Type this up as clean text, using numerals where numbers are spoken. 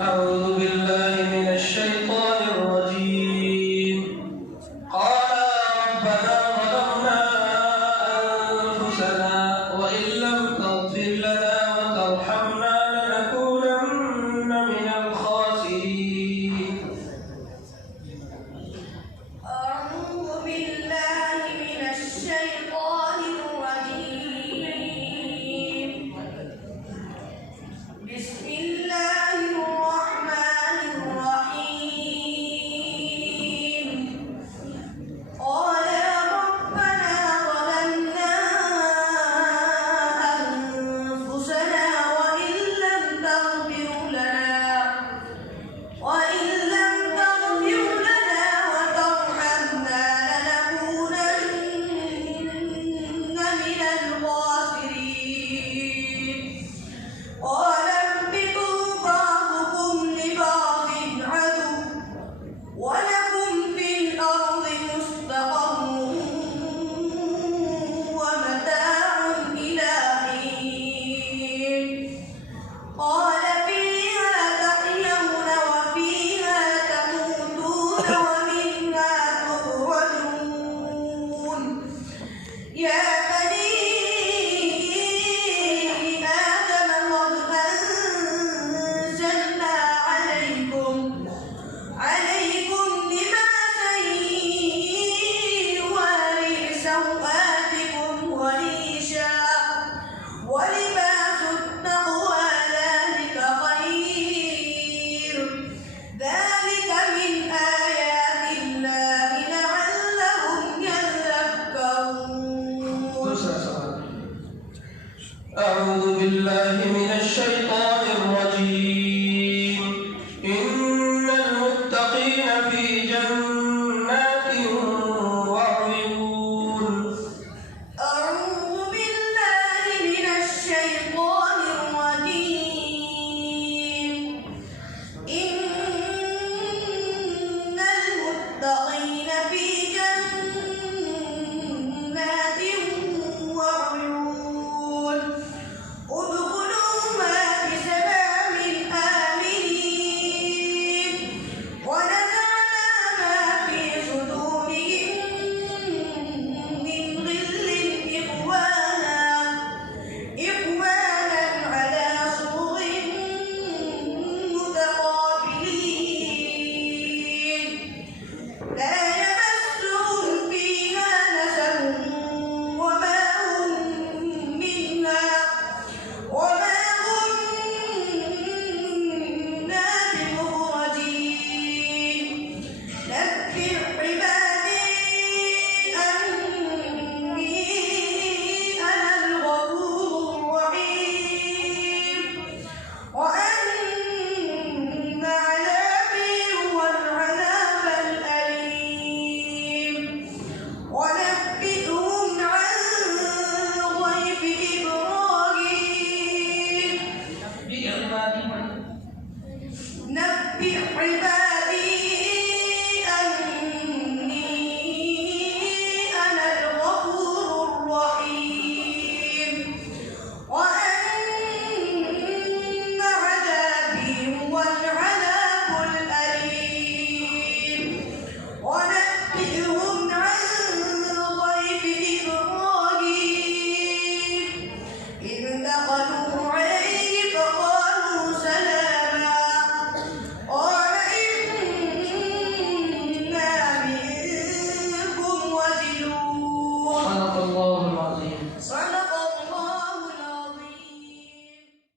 أعوذ بالله من الشيطان الرجيم. قال ربنا ظلمنا أنفسنا وإن لم تغفر لنا وترحمنا لنكونن من الخاسرين. أعوذ بالله من الشيطان الرجيم. بسم الله الرحمن الرحيم. قال ربنا ظلمنا أنفسنا وإن لم تغفر لنا وترحمنا لنكونن من الخاسرين. قال اهبطوا بعضكم لبعض عدو ولكم في الأرض مستقر ومتاع إلى حين. قال فيها تحيون وفيها تموتون ومنها تخرجون. يا بني آدم قد أنزلنا عليكم لباسا يواري سوآتكم وريشا ولباس التقوى ذلك خير. ذلك من آيات الله لعلهم يذكرون. أعوذ بالله من الشيطان الرجيم. إن المتقين في جنات وعيون. أعوذ بالله من الشيطان الرجيم. إن المتقين في جنات وعيون. ادخلوها بسلام آمنين. ونزعنا ما في صدورهم من غل إخوانا على سرر متقابلين. لا يمسهم فيها نسب وما هم منها بمخرجين. نبئ عبادي أني أنا الغفور الرحيم وأن عذابي هو العذاب الأليم. ونبئهم عن ضيف إبراهيم. نبئ عبادي